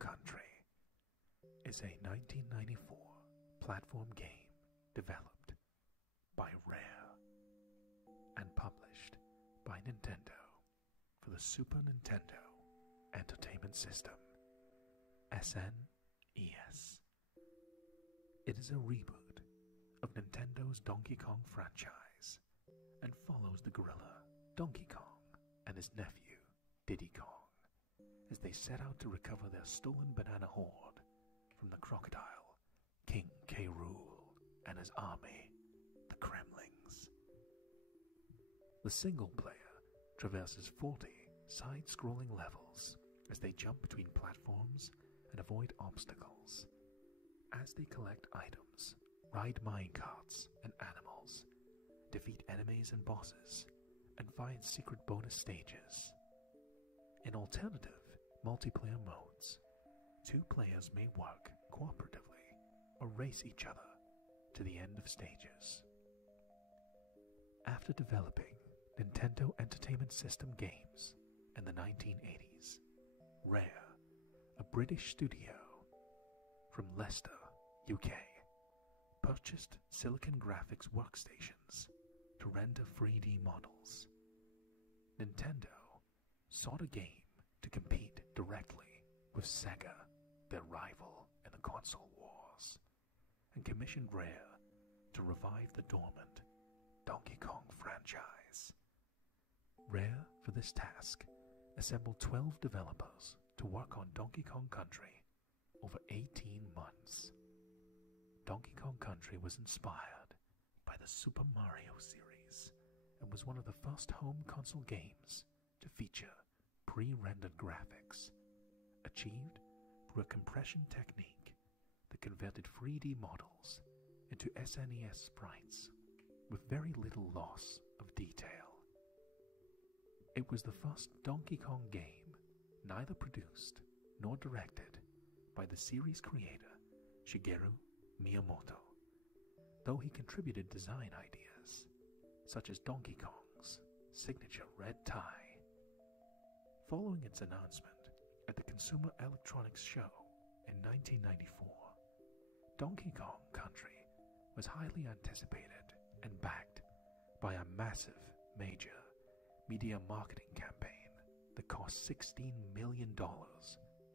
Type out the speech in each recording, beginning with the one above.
Country is a 1994 platform game developed by Rare and published by Nintendo for the Super Nintendo Entertainment System, SNES. It is a reboot of Nintendo's Donkey Kong franchise and follows the gorilla Donkey Kong and his nephew Diddy Kong as they set out to recover their stolen banana hoard from the crocodile King K. Rool and his army, the Kremlings. The single player traverses 40 side-scrolling levels as they jump between platforms and avoid obstacles. As they collect items, ride minecarts and animals, defeat enemies and bosses, and find secret bonus stages. In alternative multiplayer modes, two players may work cooperatively or race each other to the end of stages. After developing Nintendo Entertainment System games in the 1980s, Rare, a British studio from Leicester, UK, purchased Silicon Graphics workstations to render 3D models. Nintendo sought a game to compete directly with Sega, their rival in the console wars, and commissioned Rare to revive the dormant Donkey Kong franchise. Rare, for this task, assembled 12 developers to work on Donkey Kong Country over 18 months. Donkey Kong Country was inspired by the Super Mario series and was one of the first home console games to feature pre-rendered graphics, achieved through a compression technique that converted 3D models into SNES sprites with very little loss of detail. It was the first Donkey Kong game neither produced nor directed by the series creator Shigeru Miyamoto, though he contributed design ideas such as Donkey Kong's signature red tie. Following its announcement at the Consumer Electronics Show in 1994, Donkey Kong Country was highly anticipated and backed by a massive major media marketing campaign that cost $16 million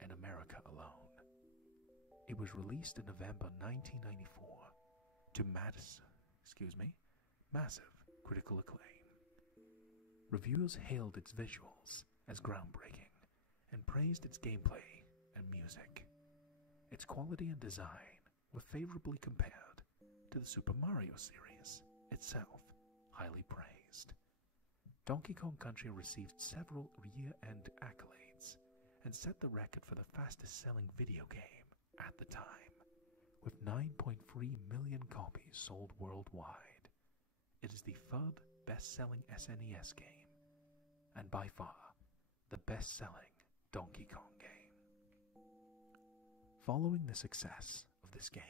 in America alone. It was released in November 1994 to massive critical acclaim. Reviewers hailed its visuals as groundbreaking and praised its gameplay and music. Its quality and design were favorably compared to the Super Mario series, itself highly praised. Donkey Kong Country received several year-end accolades and set the record for the fastest-selling video game at the time, with 9.3 million copies sold worldwide. It is the third best-selling SNES game, and by far the best-selling Donkey Kong game. Following the success of this game,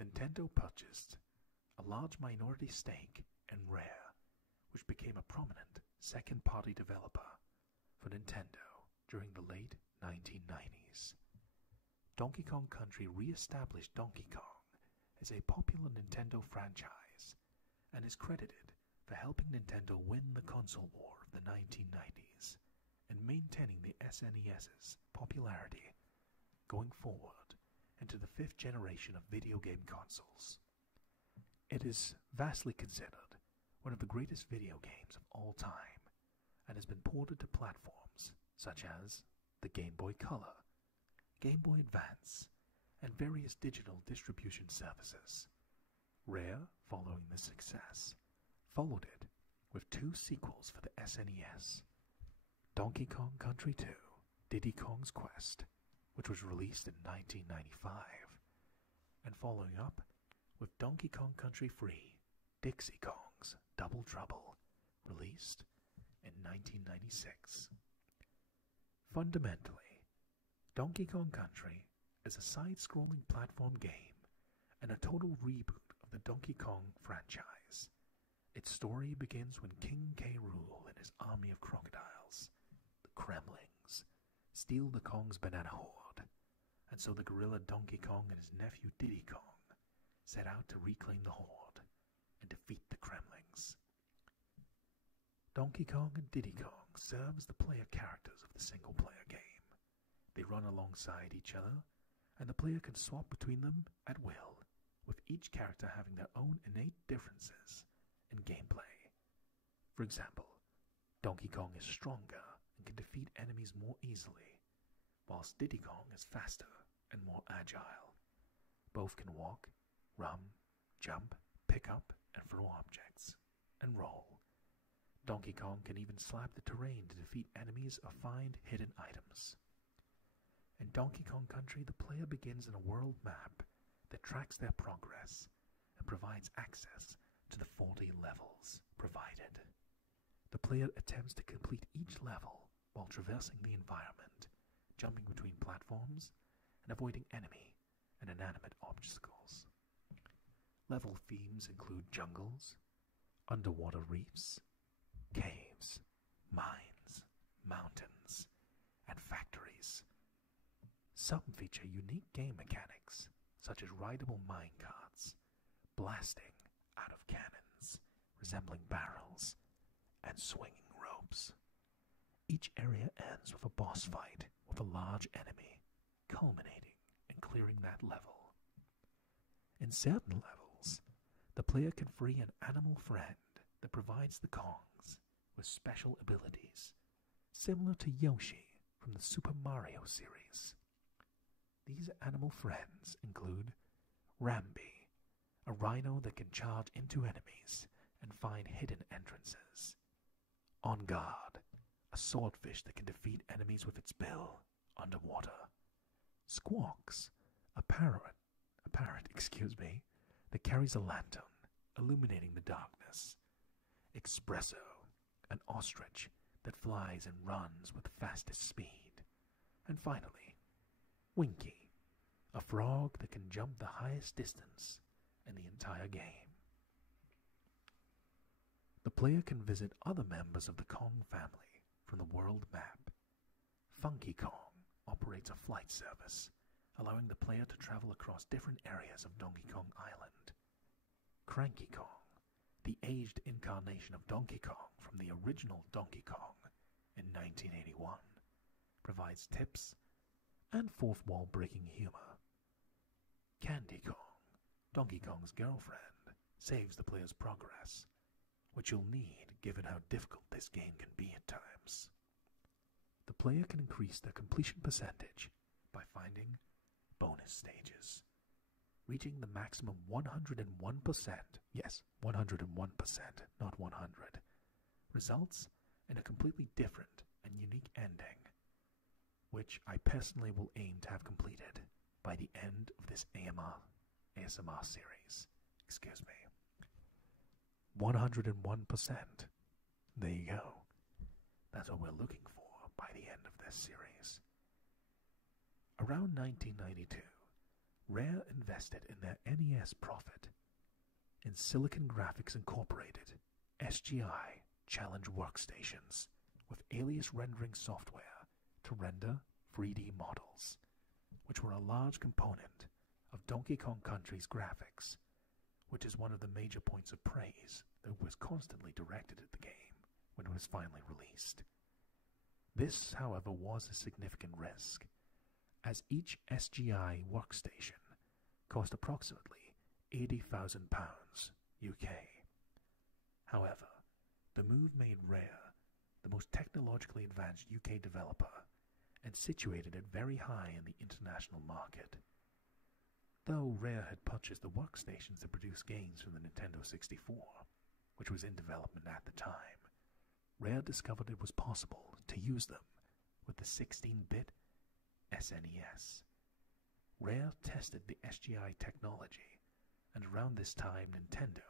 Nintendo purchased a large minority stake in Rare, which became a prominent second-party developer for Nintendo during the late 1990s. Donkey Kong Country re-established Donkey Kong as a popular Nintendo franchise and is credited for helping Nintendo win the console war of the 1990s and maintaining the SNES's popularity going forward into the fifth generation of video game consoles. It is vastly considered one of the greatest video games of all time and has been ported to platforms such as the Game Boy Color, Game Boy Advance, and various digital distribution services. Rare, following this success, followed it with two sequels for the SNES, Donkey Kong Country 2, Diddy Kong's Quest, which was released in 1995, and following up with Donkey Kong Country 3, Dixie Kong's Double Trouble, released in 1996. Fundamentally, Donkey Kong Country is a side-scrolling platform game and a total reboot of the Donkey Kong franchise. Its story begins when King K. Rool and his army of crocodiles, the Kremlings, steal the Kong's banana hoard, and so the gorilla Donkey Kong and his nephew Diddy Kong set out to reclaim the hoard and defeat the Kremlings. Donkey Kong and Diddy Kong serve as the player characters of the single-player game. They run alongside each other, and the player can swap between them at will, with each character having their own innate differences in gameplay. For example, Donkey Kong is stronger and can defeat enemies more easily, whilst Diddy Kong is faster and more agile. Both can walk, run, jump, pick up and throw objects, and roll. Donkey Kong can even slap the terrain to defeat enemies or find hidden items. In Donkey Kong Country, the player begins in a world map that tracks their progress and provides access to the 40 levels provided. The player attempts to complete each level while traversing the environment, jumping between platforms and avoiding enemy and inanimate obstacles. Level themes include jungles, underwater reefs, caves, mines, mountains, and factories. Some feature unique game mechanics, such as rideable minecarts, blasting out of cannons resembling barrels, and swinging ropes. Each area ends with a boss fight with a large enemy, culminating in clearing that level. In certain levels, the player can free an animal friend that provides the Kongs with special abilities, similar to Yoshi from the Super Mario series. These animal friends include Rambi, a rhino that can charge into enemies and find hidden entrances; On Guard, a swordfish that can defeat enemies with its bill underwater; Squawks, a parrot, that carries a lantern, illuminating the darkness; Espresso, an ostrich that flies and runs with fastest speed; and finally, Winky, a frog that can jump the highest distance in the entire game. The player can visit other members of the Kong family from the world map. Funky Kong operates a flight service, allowing the player to travel across different areas of Donkey Kong Island. Cranky Kong, the aged incarnation of Donkey Kong from the original Donkey Kong in 1981, provides tips and fourth-wall breaking humor. Candy Kong, Donkey Kong's girlfriend, saves the player's progress, which you'll need given how difficult this game can be at times. The player can increase their completion percentage by finding bonus stages. Reaching the maximum 101%, yes, 101%, not 100, results in a completely different and unique ending, which I personally will aim to have completed by the end of this ASMR series. Excuse me. 101%. There you go. That's what we're looking for by the end of this series. Around 1992, Rare invested in their NES profit in Silicon Graphics Incorporated, SGI Challenge workstations with alias rendering software to render 3D models, which were a large component of Donkey Kong Country's graphics, which is one of the major points of praise that was constantly directed at the game when it was finally released. This, however, was a significant risk, as each SGI workstation cost approximately £80,000 UK. However, the move made Rare the most technologically advanced UK developer and situated it very high in the international market. Though Rare had purchased the workstations that produced games from the Nintendo 64, which was in development at the time, Rare discovered it was possible to use them with the 16-bit SNES. Rare tested the SGI technology, and around this time Nintendo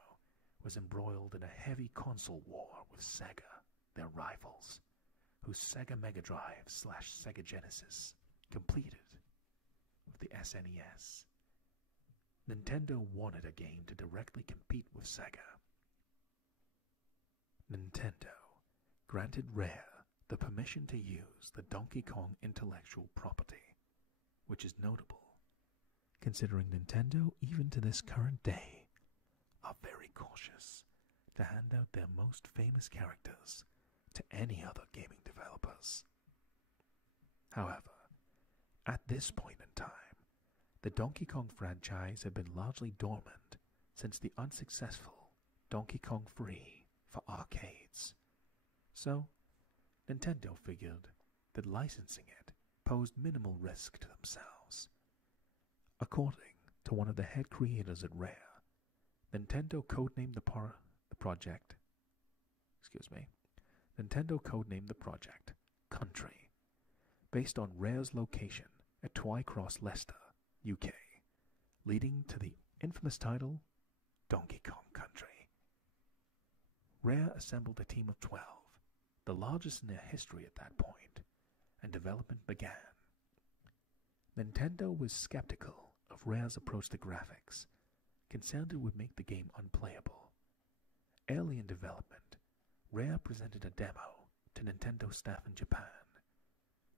was embroiled in a heavy console war with Sega, their rivals, whose Sega Mega Drive / Sega Genesis completed with the SNES. Nintendo wanted a game to directly compete with Sega. Nintendo granted Rare the permission to use the Donkey Kong intellectual property, which is notable, considering Nintendo, even to this current day, are very cautious to hand out their most famous characters to any other gaming developers. However, at this point in time, the Donkey Kong franchise had been largely dormant since the unsuccessful Donkey Kong Free for arcades. So, Nintendo figured that licensing it posed minimal risk to themselves. According to one of the head creators at Rare, Nintendo codenamed the project Country, based on Rare's location at Twycross, Leicester, UK, leading to the infamous title Donkey Kong Country. Rare assembled a team of 12, the largest in their history at that point, and development began. Nintendo was skeptical of Rare's approach to graphics, concerned it would make the game unplayable. Early in development, Rare presented a demo to Nintendo staff in Japan.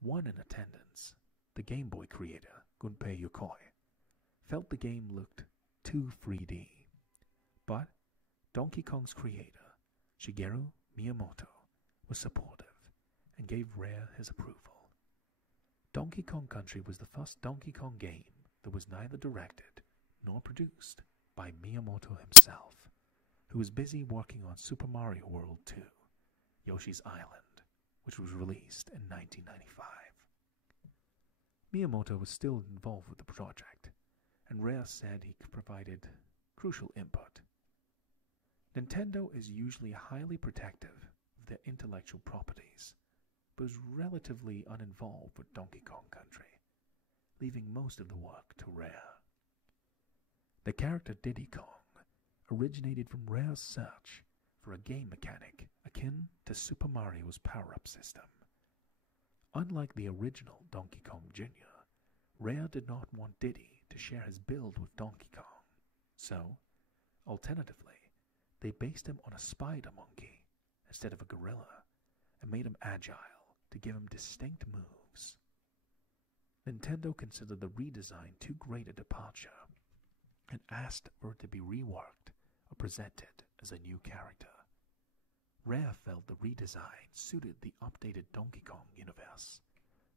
One in attendance, the Game Boy creator Gunpei Yokoi, felt the game looked too 3D. But Donkey Kong's creator, Shigeru Miyamoto, was supportive and gave Rare his approval. Donkey Kong Country was the first Donkey Kong game that was neither directed nor produced by Miyamoto himself, who was busy working on Super Mario World 2, Yoshi's Island, which was released in 1995. Miyamoto was still involved with the project, and Rare said he provided crucial input. Nintendo is usually highly protective of their intellectual properties, but was relatively uninvolved with Donkey Kong Country, leaving most of the work to Rare. The character Diddy Kong originated from Rare's search for a game mechanic akin to Super Mario's power-up system. Unlike the original Donkey Kong Jr., Rare did not want Diddy to share his build with Donkey Kong, so, alternatively, they based him on a spider monkey instead of a gorilla and made him agile to give him distinct moves. Nintendo considered the redesign too great a departure and asked for it to be reworked or presented as a new character. Rare felt the redesign suited the updated Donkey Kong universe,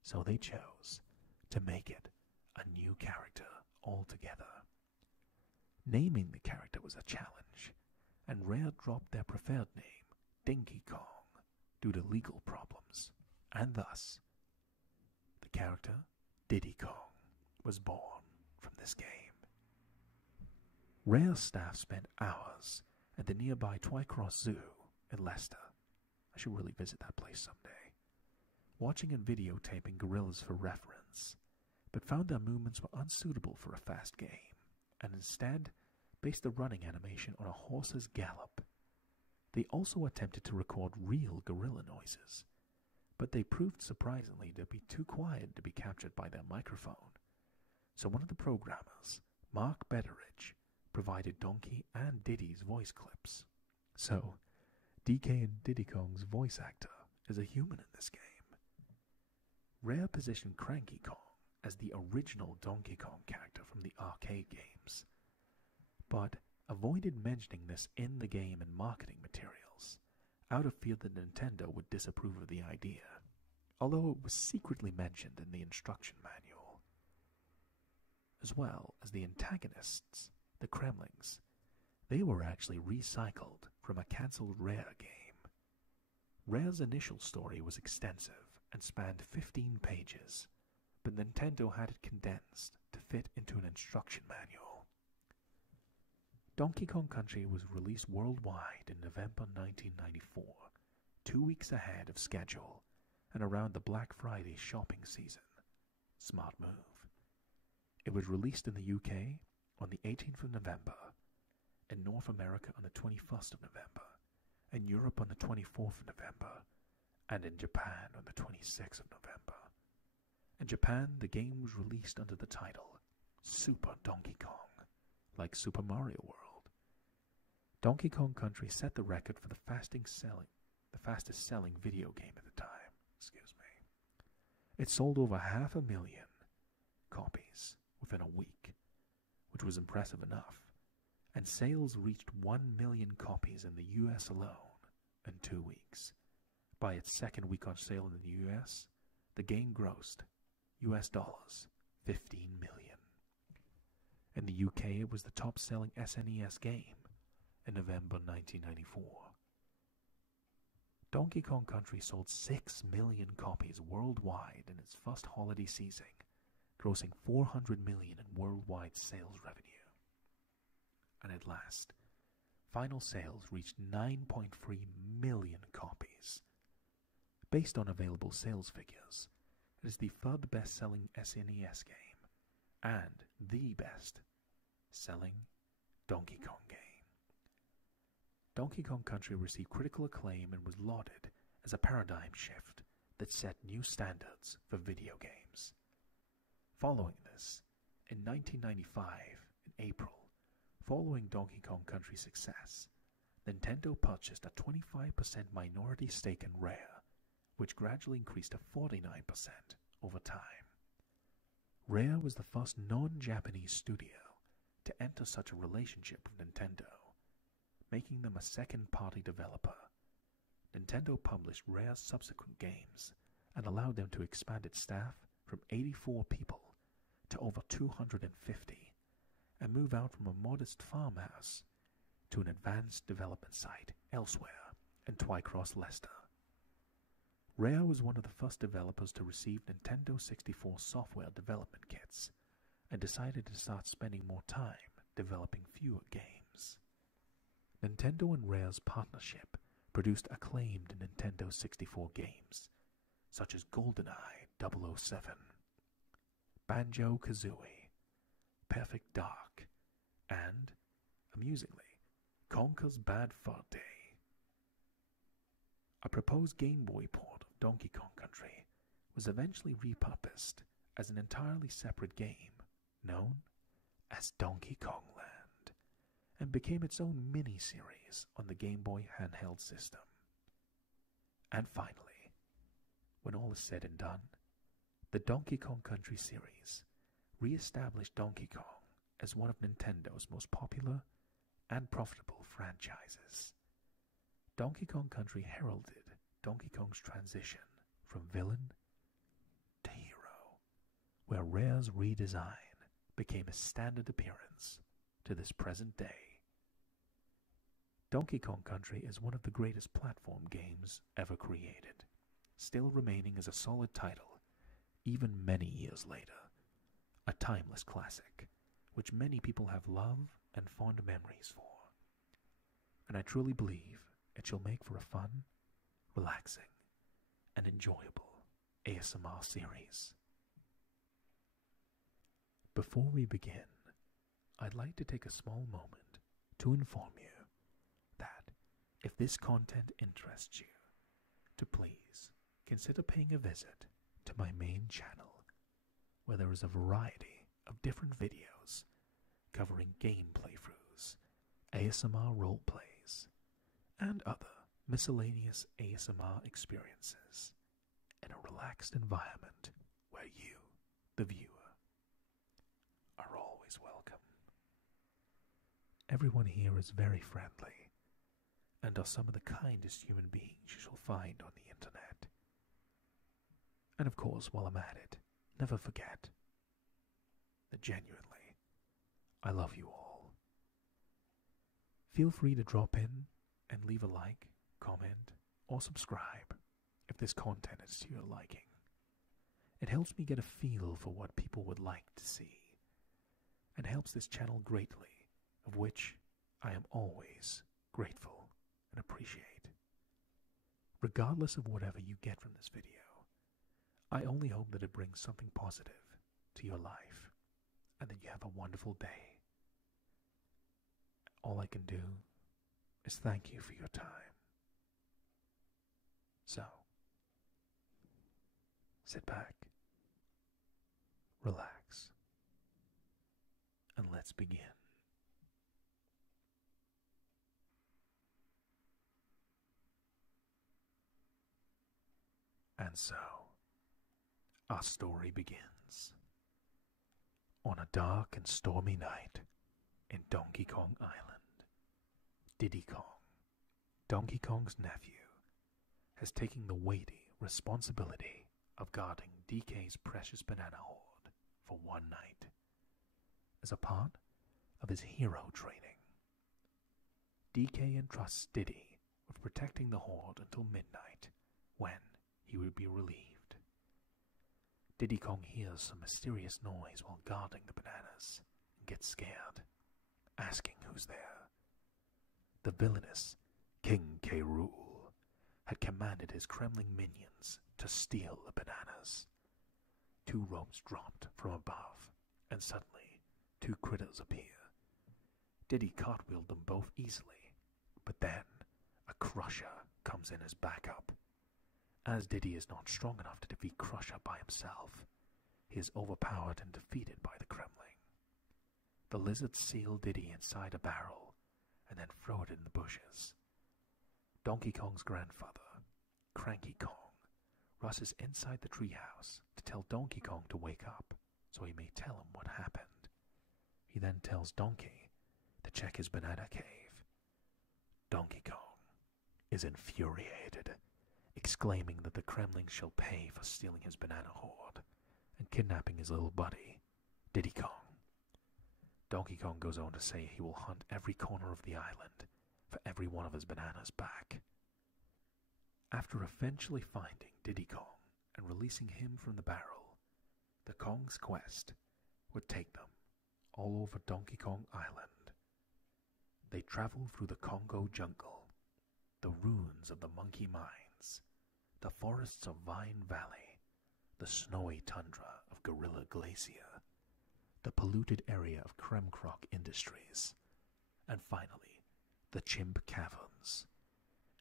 so they chose to make it a new character altogether. Naming the character was a challenge, and Rare dropped their preferred name, Dinky Kong, due to legal problems, and thus, the character Diddy Kong was born from this game. Rare staff spent hours at the nearby Twycross Zoo in Leicester. I should really visit that place someday. Watching and videotaping gorillas for reference, but found their movements were unsuitable for a fast game, and instead based the running animation on a horse's gallop. They also attempted to record real gorilla noises, but they proved surprisingly to be too quiet to be captured by their microphone. So one of the programmers, Mark Betteridge, provided Donkey and Diddy's voice clips. So, DK and Diddy Kong's voice actor is a human in this game. Rare positioned Cranky Kong as the original Donkey Kong character from the arcade games, but avoided mentioning this in the game and marketing materials, out of fear that Nintendo would disapprove of the idea, although it was secretly mentioned in the instruction manual. As well as the antagonists, the Kremlings, they were actually recycled from a cancelled Rare game. Rare's initial story was extensive and spanned 15 pages, but Nintendo had it condensed to fit into an instruction manual. Donkey Kong Country was released worldwide in November 1994, 2 weeks ahead of schedule and around the Black Friday shopping season. Smart move. It was released in the UK on the 18th of November, in North America on the 21st of November, in Europe on the 24th of November, and in Japan on the 26th of November. In Japan, the game was released under the title Super Donkey Kong, like Super Mario World. Donkey Kong Country set the record for the fastest selling video game at the time, It sold over 500,000 copies within a week, which was impressive enough, and sales reached 1 million copies in the US alone in 2 weeks. By its second week on sale in the US, the game grossed US dollars 15 million. In the UK, it was the top-selling SNES game in November 1994. Donkey Kong Country sold 6 million copies worldwide in its first holiday season, grossing 400 million in worldwide sales revenue. And at last, final sales reached 9.3 million copies. Based on available sales figures, it is the third best-selling SNES game and the best-selling Donkey Kong game. Donkey Kong Country received critical acclaim and was lauded as a paradigm shift that set new standards for video games. Following this, in 1995, in April, following Donkey Kong Country's success, Nintendo purchased a 25% minority stake in Rare, which gradually increased to 49% over time. Rare was the first non-Japanese studio to enter such a relationship with Nintendo, making them a second-party developer. Nintendo published Rare's subsequent games and allowed them to expand its staff from 84 people to over 250 and move out from a modest farmhouse to an advanced development site elsewhere in Twycross, Leicester. Rare was one of the first developers to receive Nintendo 64 software development kits and decided to start spending more time developing fewer games. Nintendo and Rare's partnership produced acclaimed Nintendo 64 games, such as GoldenEye 007, Banjo-Kazooie, Perfect Dark, and, amusingly, Conker's Bad Fur Day. A proposed Game Boy port of Donkey Kong Country was eventually repurposed as an entirely separate game known as Donkey Kong Land, and became its own mini-series on the Game Boy handheld system. And finally, when all is said and done, the Donkey Kong Country series re-established Donkey Kong as one of Nintendo's most popular and profitable franchises. Donkey Kong Country heralded Donkey Kong's transition from villain to hero, where Rare's redesign became a standard appearance to this present day. Donkey Kong Country is one of the greatest platform games ever created, still remaining as a solid title even many years later, a timeless classic which many people have love and fond memories for. And I truly believe it shall make for a fun, relaxing, and enjoyable ASMR series. Before we begin, I'd like to take a small moment to inform you that if this content interests you, to please consider paying a visit to my main channel, where there is a variety of different videos covering game playthroughs, ASMR roleplays, and other miscellaneous ASMR experiences in a relaxed environment where you, the viewer, are always welcome. Everyone here is very friendly and are some of the kindest human beings you shall find on the internet. And of course, while I'm at it, never forget that genuinely, I love you all. Feel free to drop in and leave a like, comment, or subscribe if this content is to your liking. It helps me get a feel for what people would like to see, and helps this channel greatly, of which I am always grateful and appreciate. Regardless of whatever you get from this video, I only hope that it brings something positive to your life, and that you have a wonderful day. All I can do is thank you for your time. So, sit back, relax, and let's begin. And so, our story begins. On a dark and stormy night in Donkey Kong Island, Diddy Kong, Donkey Kong's nephew, has taken the weighty responsibility of guarding DK's precious banana hoard for one night, as a part of his hero training. DK entrusts Diddy with protecting the hoard until midnight, when he would be relieved. Diddy Kong hears some mysterious noise while guarding the bananas and gets scared, asking who's there. The villainous King K. Rool had commanded his Kremling minions to steal the bananas. Two ropes dropped from above, and suddenly 2 critters appear. Diddy cartwheeled them both easily, but then a Crusher comes in as backup. As Diddy is not strong enough to defeat Crusher by himself, he is overpowered and defeated by the Kremling. The lizards seal Diddy inside a barrel and then throw it in the bushes. Donkey Kong's grandfather, Cranky Kong, rushes inside the treehouse to tell Donkey Kong to wake up so he may tell him what happened. He then tells Donkey to check his banana cave. Donkey Kong is infuriated, exclaiming that the Kremling shall pay for stealing his banana hoard and kidnapping his little buddy, Diddy Kong. Donkey Kong goes on to say he will hunt every corner of the island for every one of his bananas back. After eventually finding Diddy Kong and releasing him from the barrel, the Kong's quest would take them all over Donkey Kong Island. They travel through the Congo jungle, the ruins of the Monkey Mines, the forests of Vine Valley, the snowy tundra of Gorilla Glacier, the polluted area of Kremkrok Industries, and finally, the Chimp Caverns.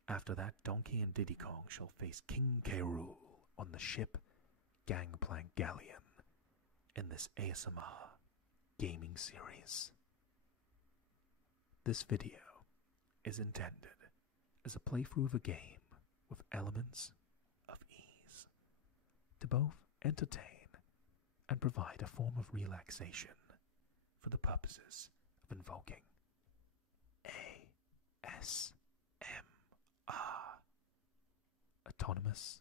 After that, Donkey and Diddy Kong shall face King K. Rool on the ship Gangplank Galleon in this ASMR gaming series. This video is intended as a playthrough of a game with elements of ease to both entertain and provide a form of relaxation for the purposes of invoking ASMR, Autonomous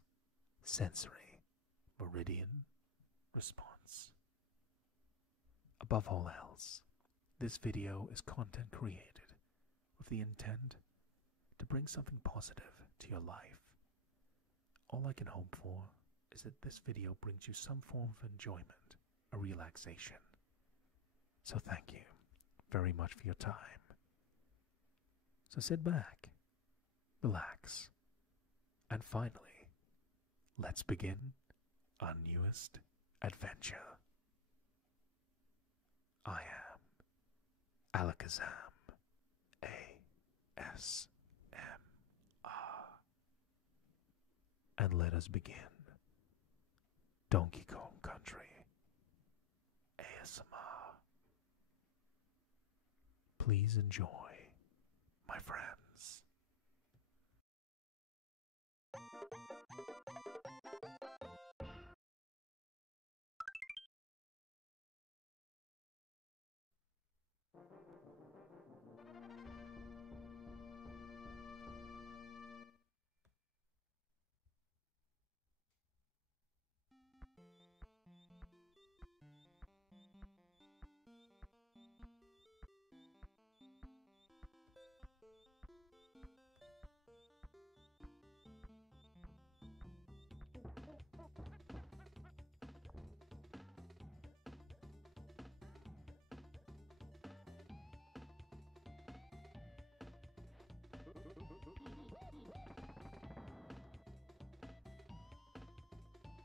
Sensory Meridian Response. Above all else, this video is content created with the intent to bring something positive to your life. All I can hope for is that this video brings you some form of enjoyment or relaxation. So thank you very much for your time. So sit back, relax, and finally, let's begin our newest adventure. I am Alakazam ASMR, and let us begin Donkey Kong Country ASMR. Please enjoy, my friends.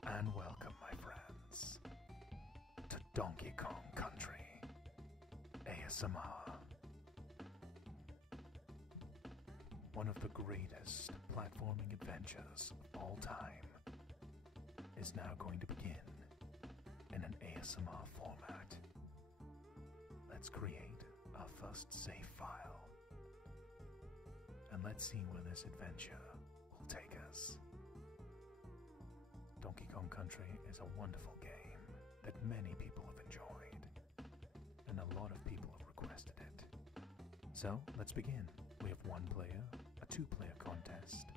And welcome, my friends, to Donkey Kong Country ASMR. One of the greatest platforming adventures of all time is now going to begin in an ASMR format. Let's create our first save file, and let's see where this adventure will take us. Donkey Kong Country is a wonderful game that many people have enjoyed, and a lot of people have requested it. So, let's begin. We have one player, a two-player contest,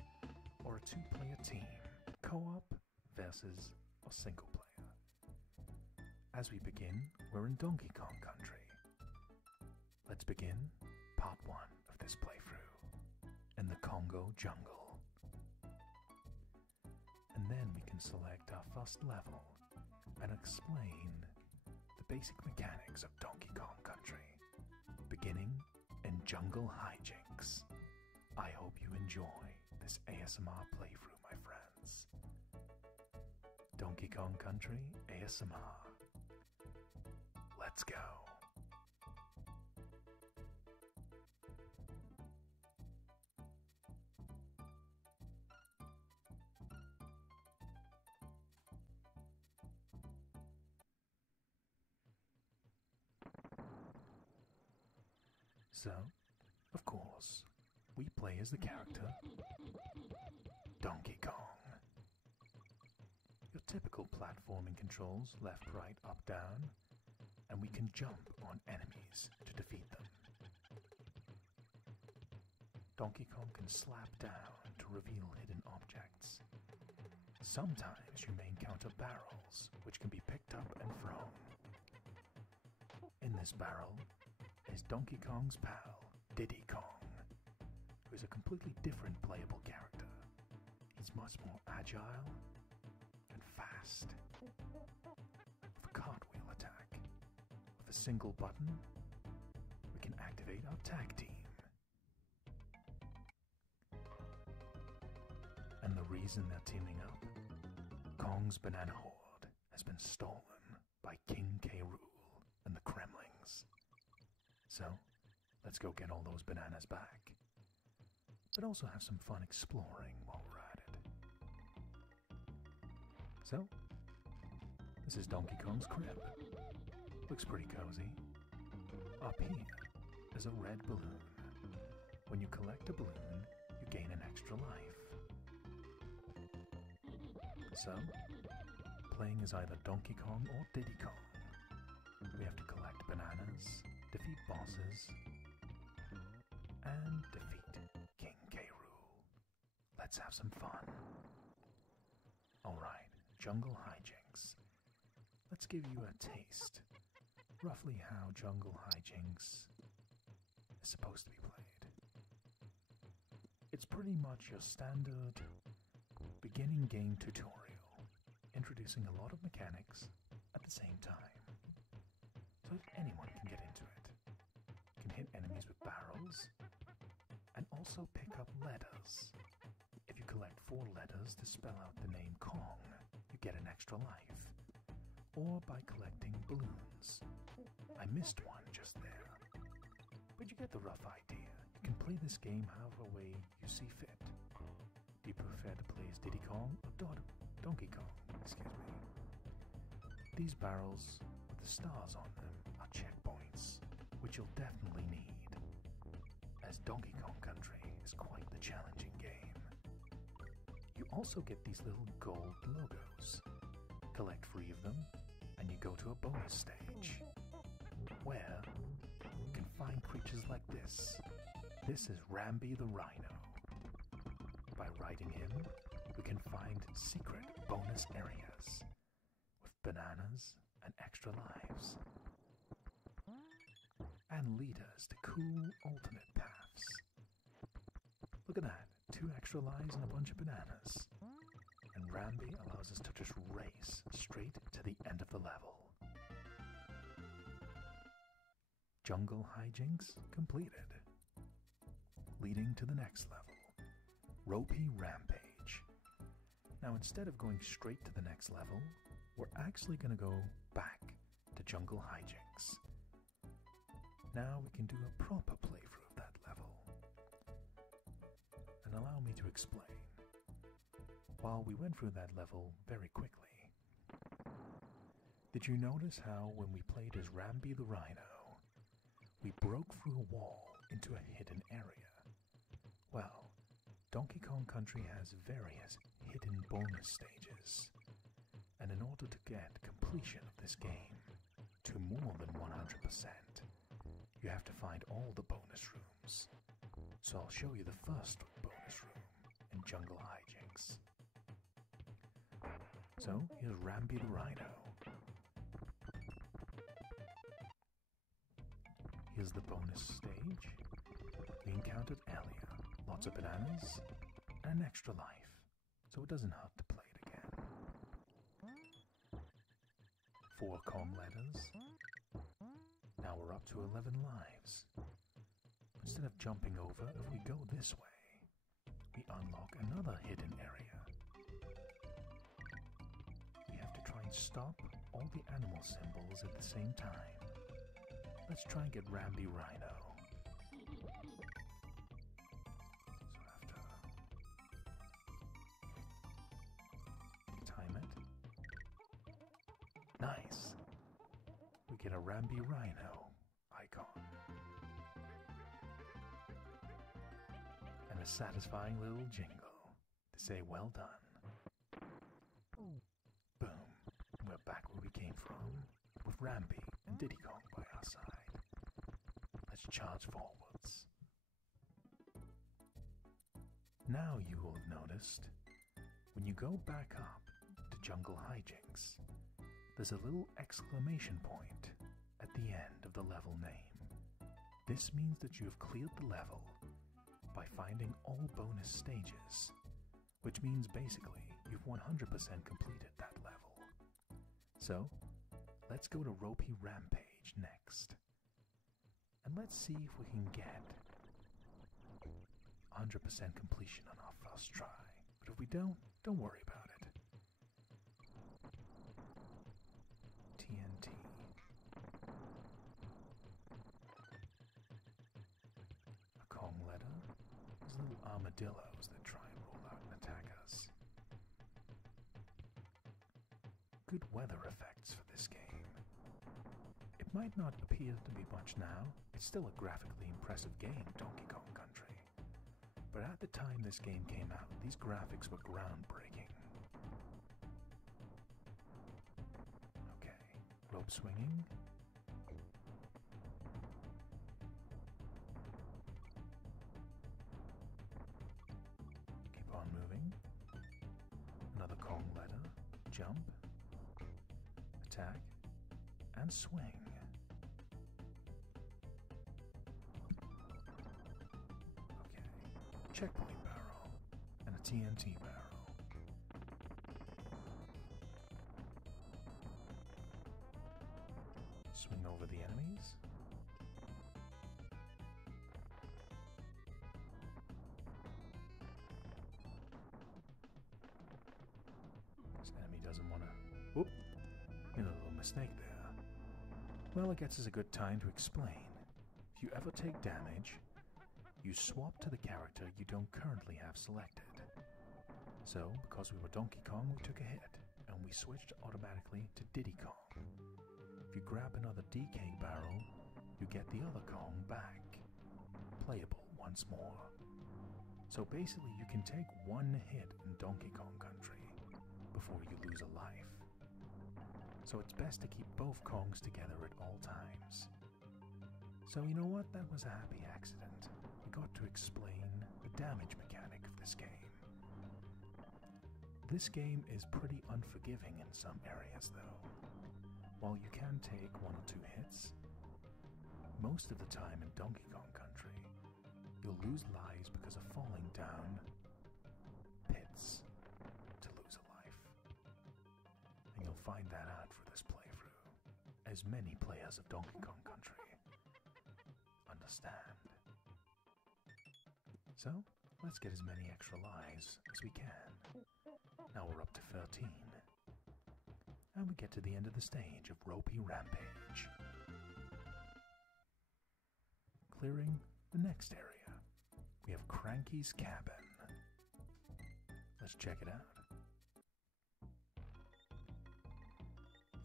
or a two-player team, co-op versus a single player. As we begin, we're in Donkey Kong Country. Let's begin part 1 of this playthrough in the Congo jungle. And then we can select our first level and explain the basic mechanics of Donkey Kong Country, beginning in Jungle Hijinks. I hope you enjoy this ASMR playthrough, my friends. Donkey Kong Country ASMR. Let's go. So, of course, we play as the character Donkey Kong. Your typical platforming controls, left, right, up, down, and we can jump on enemies to defeat them. Donkey Kong can slap down to reveal hidden objects. Sometimes you may encounter barrels, which can be picked up and thrown. In this barrel is Donkey Kong's pal, Diddy Kong, who is a completely different playable character. He's much more agile and fast. With a cartwheel attack, with a single button, we can activate our tag team. And the reason they're teaming up, Kong's banana hoard has been stolen by King K. Rool and the Kremlings. So, let's go get all those bananas back, but also have some fun exploring while we're at it. So, this is Donkey Kong's crib. Looks pretty cozy. Up here is a red balloon. When you collect a balloon, you gain an extra life. So, playing as either Donkey Kong or Diddy Kong, we have to collect bananas, defeat bosses, and defeat King K. Rool. Let's have some fun. Alright, Jungle Hijinks. Let's give you a taste, roughly how Jungle Hijinks is supposed to be played. It's pretty much your standard beginning game tutorial, introducing a lot of mechanics at the same time, so that anyone can get into it. You can hit enemies with barrels, and also pick up letters. If you collect 4 letters to spell out the name Kong, you get an extra life. Or by collecting balloons. I missed one just there, but you get the rough idea. You can play this game however way you see fit. Do you prefer to play as Diddy Kong or Donkey Kong? Excuse me. These barrels with the stars on them are checkpoints, which you'll definitely need, as Donkey Kong Country is quite the challenging game. You also get these little gold logos. Collect 3 of them, and you go to a bonus stage, where you can find creatures like this. This is Rambi the Rhino. By riding him, we can find secret bonus areas with bananas and extra lives, and lead us to cool alternate paths. Look at that, 2 extra lives and a bunch of bananas. And Rambi allows us to just race straight to the end of the level. Jungle Hijinks completed. Leading to the next level, Ropey Rampage. Now instead of going straight to the next level, we're actually going to go back to Jungle Hijinks. Now we can do a proper playthrough of that level. And allow me to explain. While we went through that level very quickly, did you notice how when we played as Rambi the Rhino, we broke through a wall into a hidden area? Well, Donkey Kong Country has various hidden bonus stages And in order to get completion of this game to more than 100%, you have to find all the bonus rooms. So I'll show you the first bonus room in Jungle Hijinks. So here's Rambi the Rhino. Here's the bonus stage. We encountered Elia, lots of bananas, and an extra life, so it doesn't hurt to play it again. 4 Kong letters. Now we're up to 11 lives. Instead of jumping over, if we go this way, we unlock another hidden area. We have to try and stop all the animal symbols at the same time. Let's try and get Rambi Rhino. So after time it. Nice. We get a Rambi Rhino icon. And a satisfying little jingle to say well done. Boom. We're back where we came from, with Rambi and Diddy Kong by our side. Let's charge forwards. Now you will have noticed, when you go back up to Jungle Hijinks, there's a little exclamation point at the end of the level name. This means that you have cleared the level by finding all bonus stages, which means basically you've 100% completed that level. So, let's go to Ropey Rampage next. And let's see if we can get 100% completion on our first try. But if we don't worry about it. TNT. A Kong letter. There's little armadillos that try and roll out and attack us. Good weather effects for this game. It might not appear to be much now. It's still a graphically impressive game, Donkey Kong Country. But at the time this game came out, these graphics were groundbreaking. Okay, rope swinging. Keep on moving. Another Kong letter. Jump. Attack. And swing. Okay. Checkpoint barrel. And a TNT barrel. Swing over the enemies. This enemy doesn't want to... Whoop! Made a little mistake there. Well, I guess it's a good time to explain. If you ever take damage, you swap to the character you don't currently have selected. So, because we were Donkey Kong, we took a hit, and we switched automatically to Diddy Kong. If you grab another DK barrel, you get the other Kong back. Playable once more. So basically you can take one hit in Donkey Kong Country before you lose a life. So it's best to keep both Kongs together at all times. So you know what? That was a happy accident. We got to explain the damage mechanic of this game. This game is pretty unforgiving in some areas though. While you can take 1 or 2 hits, most of the time in Donkey Kong Country, you'll lose lives because of falling down pits to lose a life. And you'll find that out for this playthrough, as many players of Donkey Kong Country understand. So, let's get as many extra lives as we can. Now we're up to 13. And we get to the end of the stage of Ropey Rampage. Clearing the next area, we have Cranky's Cabin. Let's check it out.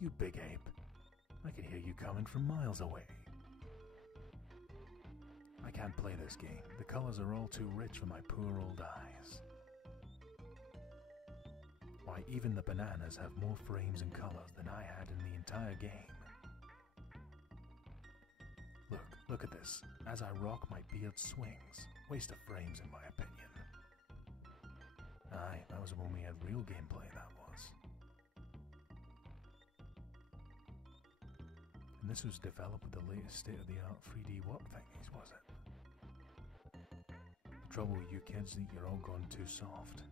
You big ape, I can hear you coming from miles away. I can't play this game. The colors are all too rich for my poor old eyes. Why, even the bananas have more frames and colors than I had in the entire game. Look at this. As I rock, my beard swings. Waste of frames, in my opinion. Aye, that was when we had real gameplay, that was. And this was developed with the latest state-of-the-art 3D warp thingies, was it? The trouble with you kids is that you're all gone too soft.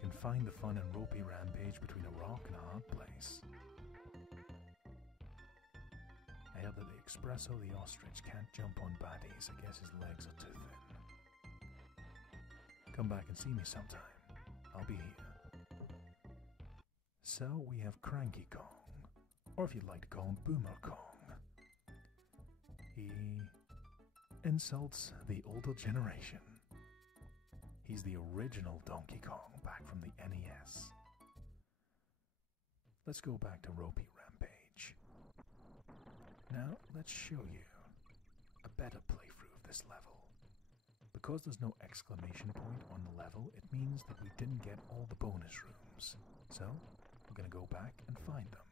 You can find the fun and ropey rampage between a rock and a hard place. I heard that the Espresso the ostrich can't jump on baddies. I guess his legs are too thin. Come back and see me sometime. I'll be here. So we have Cranky Kong, or if you'd like to call him Boomer Kong. He insults the older generation. He's the original Donkey Kong back from the NES. Let's go back to Ropey Rampage. Now, let's show you a better playthrough of this level. Because there's no exclamation point on the level, it means that we didn't get all the bonus rooms. So, we're going to go back and find them.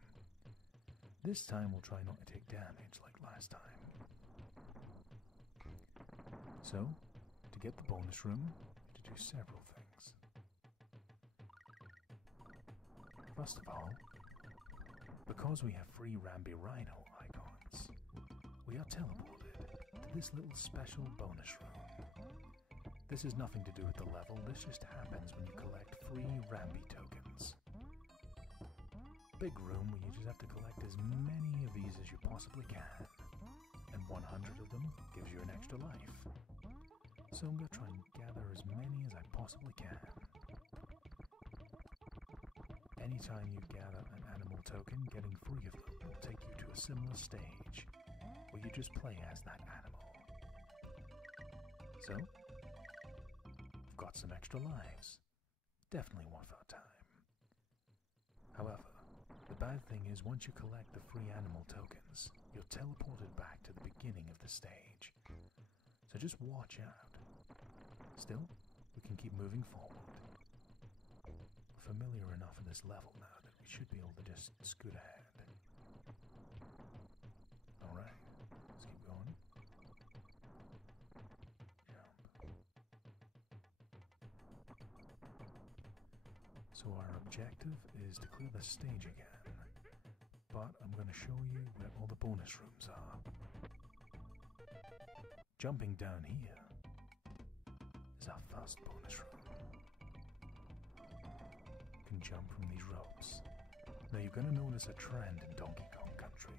This time we'll try not to take damage like last time. So, to get the bonus room, you have to do several things. First of all, because we have free Rambi Rhino icons, we are teleported to this little special bonus room. This has nothing to do with the level, this just happens when you collect free Rambi tokens. Big room where you just have to collect as many of these as you possibly can, and 100 of them gives you an extra life. So I'm going to try and gather as many as I possibly can. Anytime you gather an animal token, getting 3 of them will take you to a similar stage, where you just play as that animal. So, we've got some extra lives. Definitely worth our time. However, the bad thing is once you collect the free animal tokens, you're teleported back to the beginning of the stage. So just watch out. Still, we can keep moving forward. We're familiar enough in this level now that we should be able to just scoot ahead. Alright, let's keep going. Jump. So our objective is to clear the stage again, but I'm going to show you where all the bonus rooms are. Jumping down here is our first bonus room. You can jump from these ropes. Now you're going to notice a trend in Donkey Kong Country.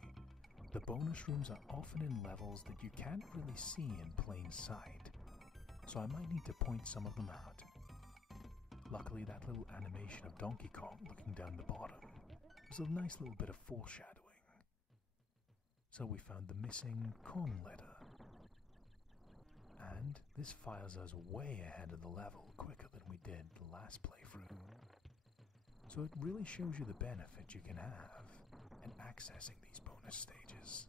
The bonus rooms are often in levels that you can't really see in plain sight, so I might need to point some of them out. Luckily, that little animation of Donkey Kong looking down the bottom was a nice little bit of foreshadowing. So we found the missing Kong letter. And this fires us way ahead of the level quicker than we did the last playthrough. So it really shows you the benefit you can have in accessing these bonus stages.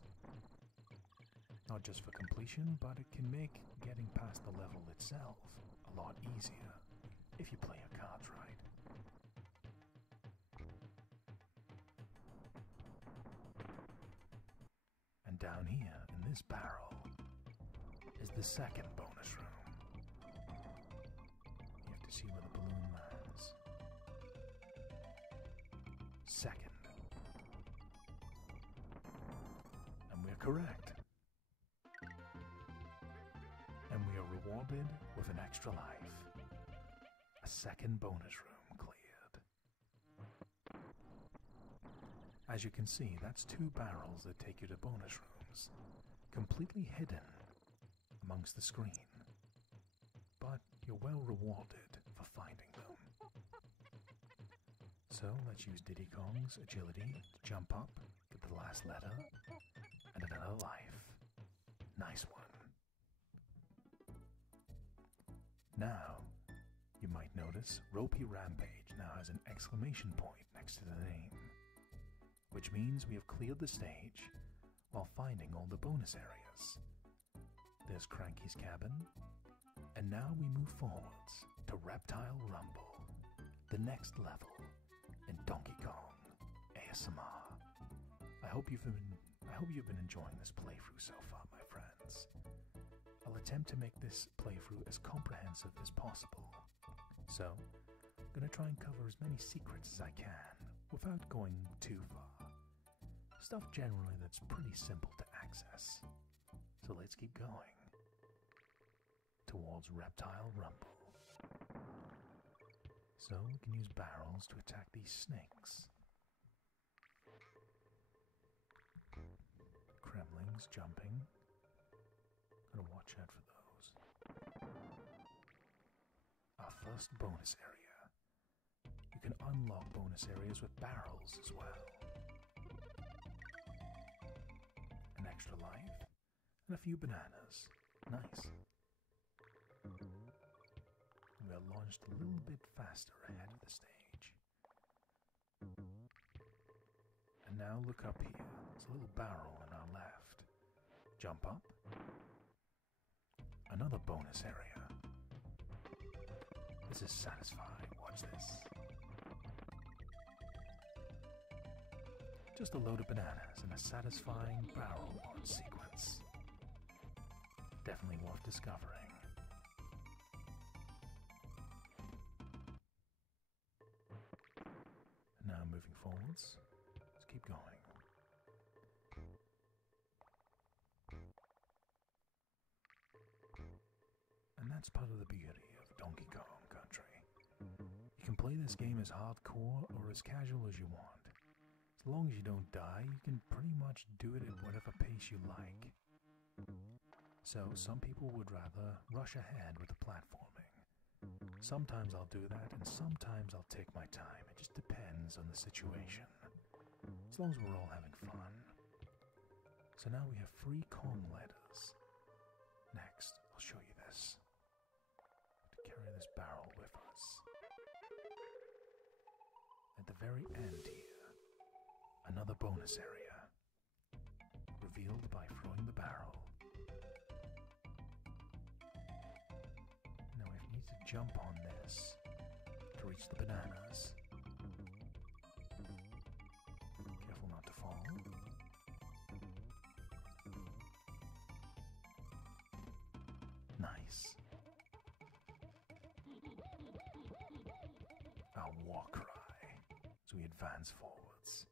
Not just for completion, but it can make getting past the level itself a lot easier if you play your cards right. And down here in this barrel is the second bonus room. You have to see where the balloon lands. Second. And we're correct. And we are rewarded with an extra life. A second bonus room cleared. As you can see, that's 2 barrels that take you to bonus rooms, completely hidden amongst the screen. But you're well rewarded for finding them. So let's use Diddy Kong's agility to jump up, get the last letter, and another life. Nice one. Now, you might notice Ropey Rampage now has an exclamation point next to the name, which means we have cleared the stage while finding all the bonus areas. There's Cranky's cabin, and now we move forwards to to Reptile Rumble, the next level in Donkey Kong ASMR. I hope you've been enjoying this playthrough so far, my friends. I'll attempt to make this playthrough as comprehensive as possible. So, I'm going to try and cover as many secrets as I can without going too far. Stuff generally that's pretty simple to access. So let's keep going towards Reptile Rumble. So we can use barrels to attack these snakes. Kremlings jumping. Gotta watch out for those. Our first bonus area. You can unlock bonus areas with barrels as well. An extra life and a few bananas. Nice. We are launched a little bit faster ahead of the stage. And now look up here. There's a little barrel on our left. Jump up. Another bonus area. This is satisfying. Watch this. Just a load of bananas and a satisfying barrel launch sequence. Definitely worth discovering. And now moving forwards. Let's keep going. And that's part of the beauty of Donkey Kong Country. You can play this game as hardcore or as casual as you want. As long as you don't die, you can pretty much do it at whatever pace you like. So some people would rather rush ahead with the platforming. Sometimes I'll do that, and sometimes I'll take my time. It just depends on the situation. As long as we're all having fun. So now we have 3 Kong letters. Next, I'll show you this. To carry this barrel with us. At the very end here, another bonus area. Revealed by throwing the barrel. Now we need to jump on this to reach the bananas. Careful not to fall. Nice. Our war cry as we advance forwards.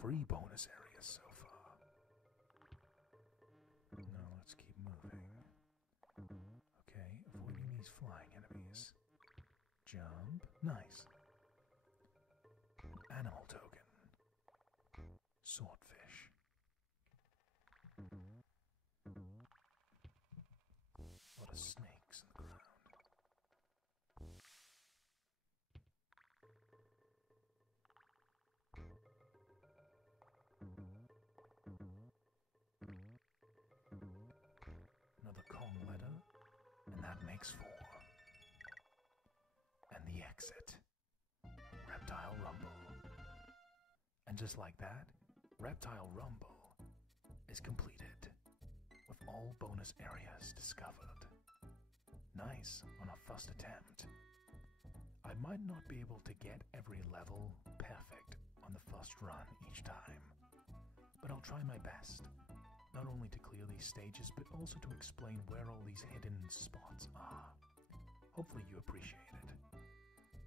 3 bonus areas so far. Now let's keep moving. Okay, avoiding these flying enemies. Jump. Nice. Animal token. Swordfish. A lot of snakes in the ground. Another Kong letter, and that makes 4. And the exit. Reptile Rumble. And just like that, Reptile Rumble is completed, with all bonus areas discovered. Nice on our first attempt. I might not be able to get every level perfect on the first run each time, but I'll try my best, not only to clear these stages, but also to explain where all these hidden spots are. Hopefully you appreciate it.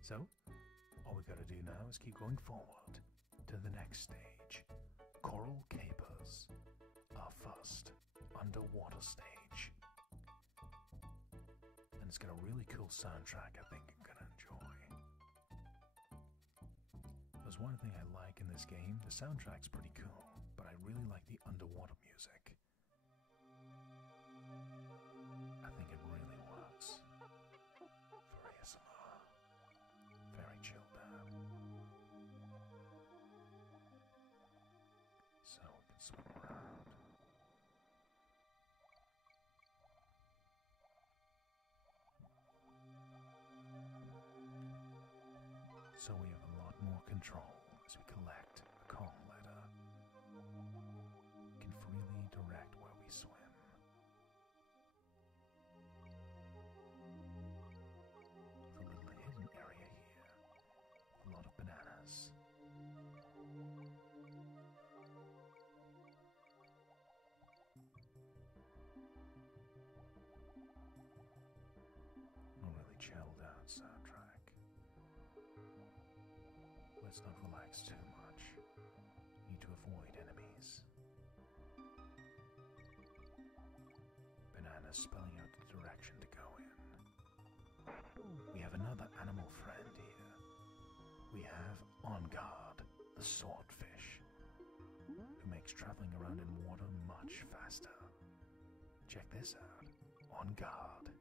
So, all we gotta do now is keep going forward to the next stage, Coral Capers, our first underwater stage. And it's got a really cool soundtrack I think you're gonna enjoy. There's one thing I like in this game, the soundtrack's pretty cool, but I really like the underwater music. I think it really works for ASMR. Very chilled out. So we can swim around. So we have a lot more control as we collect a Kong letter. We can freely direct where we swim. let's not relax too much. Need to avoid enemies. Banana's spelling out the direction to go in. We have another animal friend here. We have On Guard, the swordfish, who makes traveling around in water much faster. Check this out. On Guard.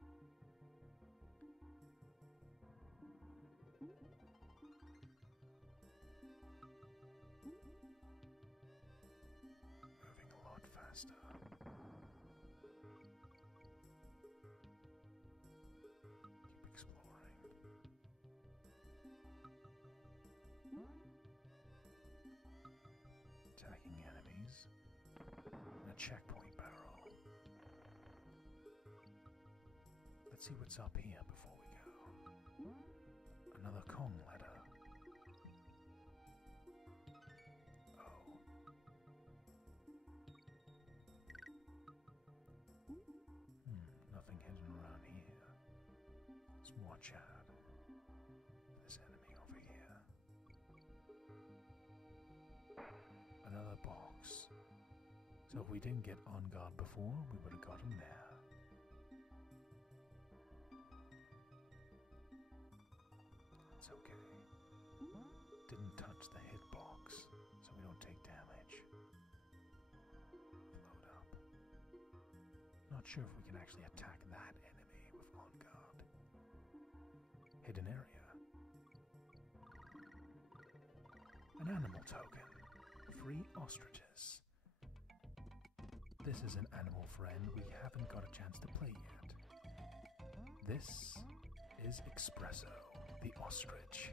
Moving a lot faster. Keep exploring. Attacking enemies. And a checkpoint barrel. Let's see what's up here before we go. Another Kong letter. Oh. Nothing hidden around here. Let's watch out. This enemy over here. Another box. So if we didn't get On Guard before, we would have got him there. It's okay. Didn't touch the hitbox, so we don't take damage. Load up. Not sure if we can actually attack that enemy with On Guard. Hidden area. An animal token. 3 ostriches. This is an animal friend we haven't got a chance to play yet. This is Espresso, the ostrich.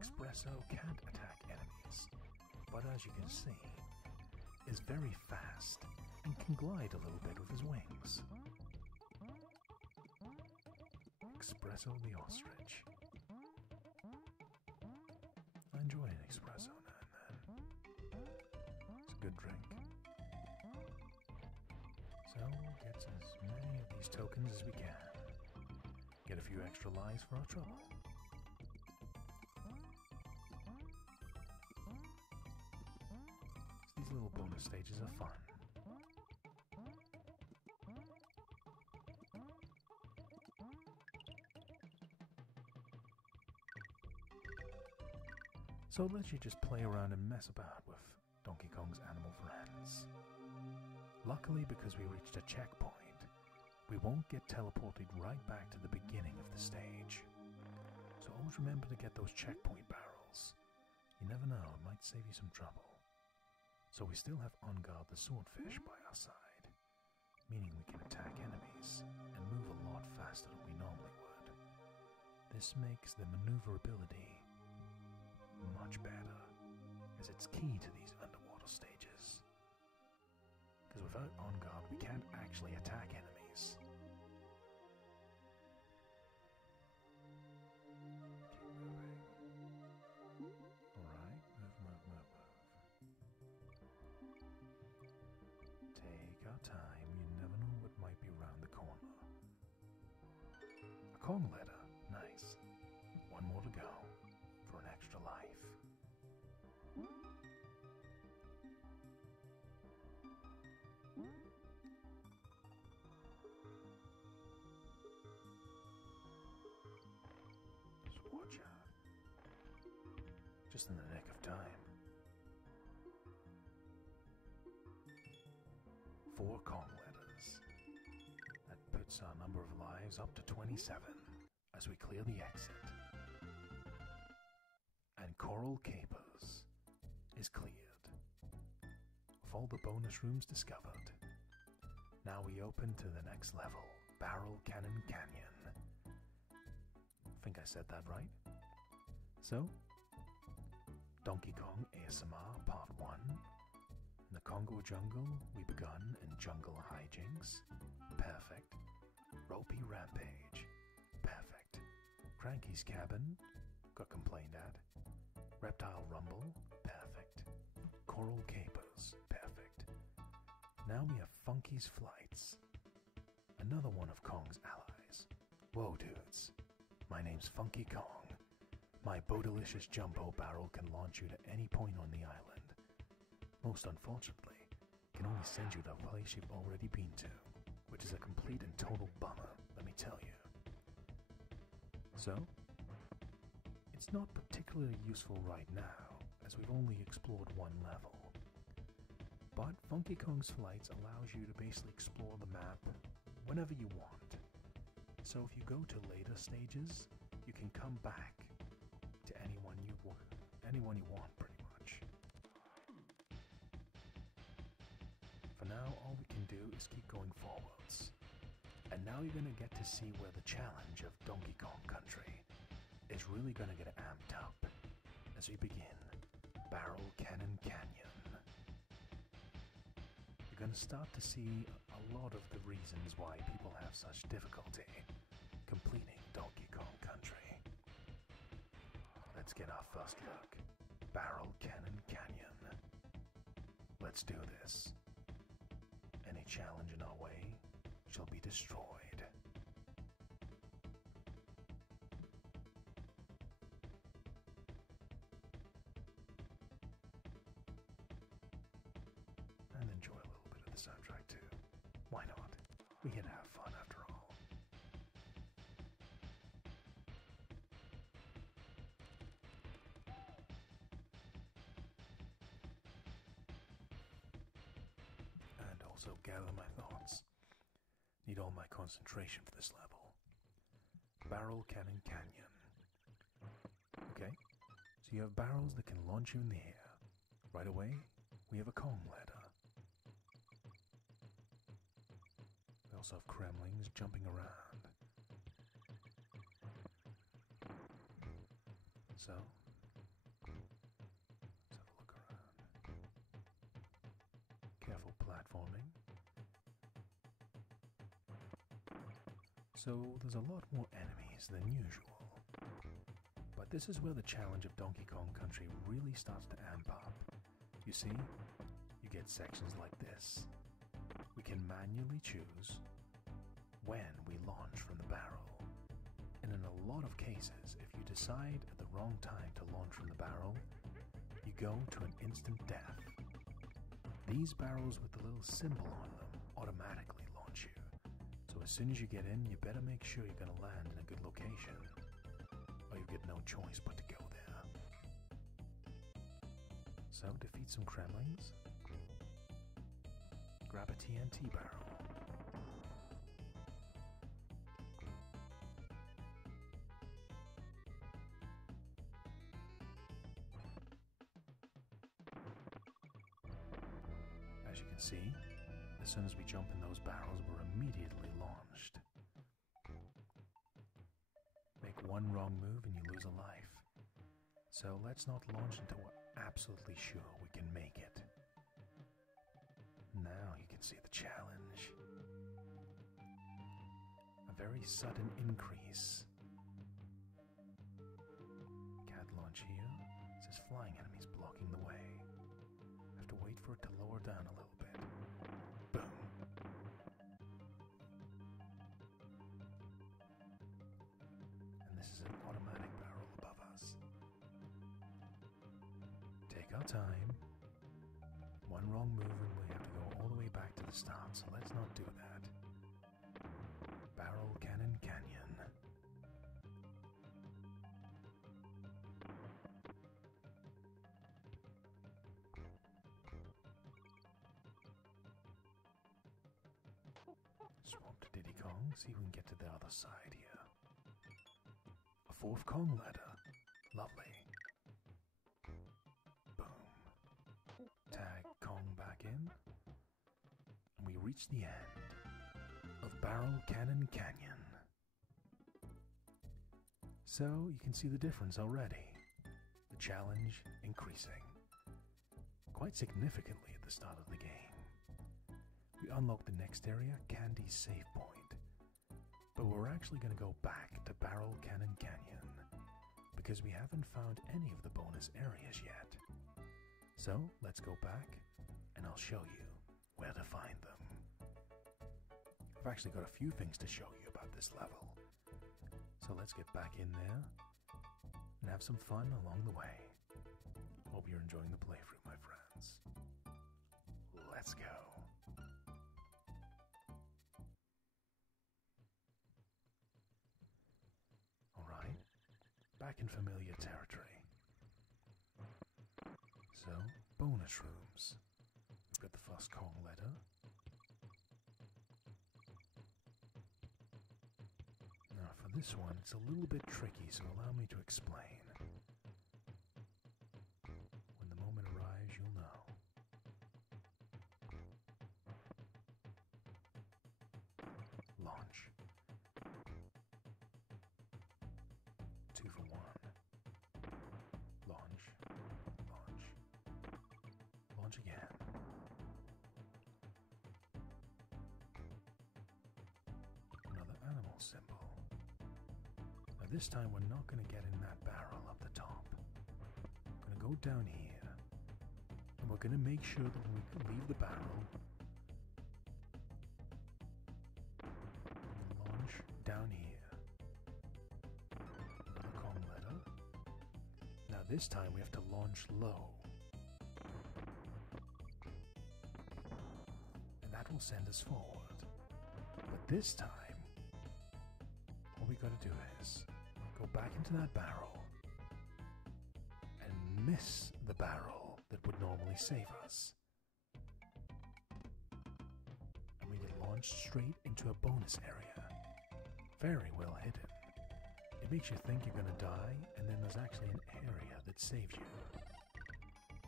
Espresso can't attack enemies, but as you can see, is very fast and can glide a little bit with his wings. Espresso the ostrich. I enjoy an espresso now and then. It's a good drink. So we'll get as many of these tokens as we can. Get a few extra lives for our trouble. These little bonus stages are fun. So it lets you just play around and mess about with Donkey Kong's animal friends. Luckily, because we reached a checkpoint, we won't get teleported right back to the beginning of the stage. So always remember to get those checkpoint barrels. You never know, it might save you some trouble. So we still have On Guard the swordfish by our side, meaning we can attack enemies and move a lot faster than we normally would. This makes the maneuverability much better, as it's key to these underwater stages. Because without On Guard, we can't actually attack enemies. Keep moving. Alright, move. Take our time, you never know what might be around the corner. A Kong letter, nice. One more to go, for an extra life. Just watch out. Just in the nick of time. 4 Kong letters. That puts our number of lives up to 27 as we clear the exit. And Coral Capers is cleared, with all the bonus rooms discovered. Now we open to the next level, Barrel Cannon Canyon. Think I said that right? So, Donkey Kong ASMR Part 1. In the Congo Jungle, we begun in Jungle Hijinks. Perfect. Ropey Rampage. Perfect. Cranky's Cabin. Got complained at. Reptile Rumble. Perfect. Coral Capers. Perfect. Now we have Funky's Flights. Another one of Kong's allies. Whoa, dudes. My name's Funky Kong. My Bodelicious Jumbo barrel can launch you to any point on the island. Most unfortunately, it can only send you to a place you've already been to, which is a complete and total bummer, let me tell you. So, it's not particularly useful right now, as we've only explored one level. But Funky Kong's Flights allows you to basically explore the map whenever you want. So if you go to later stages, you can come back to anyone you want, pretty much. For now, all we can do is keep going forwards. And now you're going to get to see where the challenge of Donkey Kong Country is really going to get amped up as we begin Barrel Cannon Canyon. You're going to start to see a lot of the reasons why people have such difficulty completing Donkey Kong Country. Let's get our first look. Barrel Cannon Canyon. Let's do this. Any challenge in our way shall be destroyed. And enjoy a little bit of the soundtrack too. Why not? We can have fun after all. And also gather my thoughts. Need all my concentration for this level. Barrel Cannon Canyon. Okay, so you have barrels that can launch you in the air. Right away, we have a Kong ladder. We also have Kremlings jumping around. So, let's have a look around. Careful platforming. So there's a lot more enemies than usual. But this is where the challenge of Donkey Kong Country really starts to amp up. You see, you get sections like this. We can manually choose when we launch from the barrel. And in a lot of cases, if you decide at the wrong time to launch from the barrel, you go to an instant death. These barrels with the little symbol on them automatically launch you. So as soon as you get in, you better make sure you're going to land in a good location, or you get no choice but to go there. So defeat some Kremlings. Grab a TNT barrel. As you can see, as soon as we jump in those barrels, we're immediately launched. Make one wrong move and you lose a life. So let's not launch until we're absolutely sure we can make it. Now you can see the challenge. A very sudden increase. Can't launch here. It says flying enemies blocking the way. Have to wait for it to lower down a little bit. Boom. And this is an automatic barrel above us. Take our time. One wrong move and we have to go all the way back to the start, so let's not do that. Barrel Cannon Canyon. Swamp to Diddy Kong, see if we can get to the other side here. A fourth Kong ladder. Lovely. Boom. Tag Kong back in. And we reach the end of Barrel Cannon Canyon. So you can see the difference already. The challenge increasing quite significantly at the start of the game. We unlock the next area, Candy's Save Point. But we're actually going to go back to Barrel Cannon Canyon because we haven't found any of the bonus areas yet. So let's go back and I'll show you where to find them. I've actually got a few things to show you about this level. So let's get back in there and have some fun along the way. Hope you're enjoying the playthrough, my friends. Let's go. Alright, back in familiar territory. So, bonus rooms. We've got the first Kong letter. Now for this one, it's a little bit tricky, so allow me to explain. When the moment arrives, you'll know. Launch. 2 for 1. Launch. Launch. Launch again. Another animal symbol. Now this time we're not going to get in that barrel up the top. We're going to go down here. And we're going to make sure that when we leave the barrel, we launch down here. Another Kong letter. Now this time we have to launch low. And that will send us forward. But this time, all we got to do is go back into that barrel and miss the barrel that would normally save us. And we get launched straight into a bonus area. Very well hidden. It makes you think you're going to die, and then there's actually an area that saves you.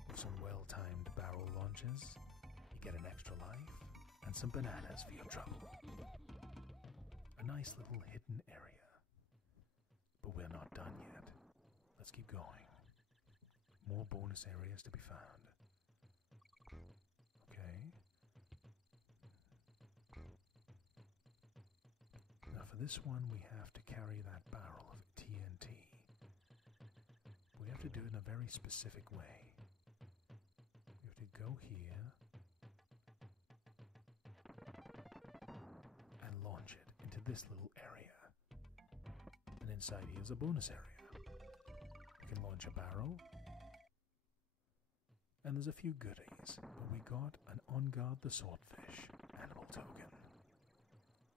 With some well-timed barrel launches, you get an extra life and some bananas for your trouble. A nice little hidden area. But we're not done yet. Let's keep going. More bonus areas to be found. Okay. Now for this one we have to carry that barrel of TNT. We have to do it in a very specific way. We have to go here and launch it into this little area. And inside here is a bonus area. We can launch a barrel. And there's a few goodies, but we got an On Guard the Swordfish animal token.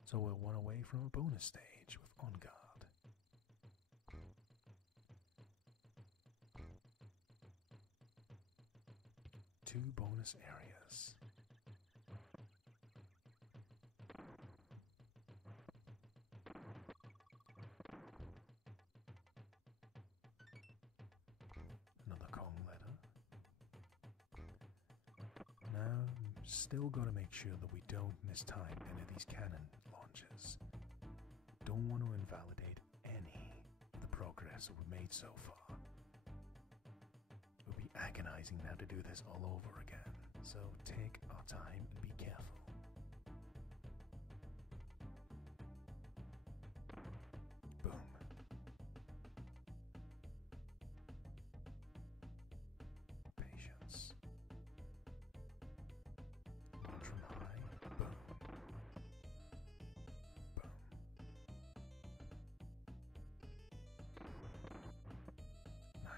So we're one away from a bonus stage with On Guard. Two bonus areas. Another Kong letter. Now, still got to make sure that we don't mistime any of these cannon launches. Don't want to invalidate any of the progress that we've made so far. It would be agonizing now to do this all over again, so take our time and be careful. Boom. Patience. Launch from high. Boom. Boom.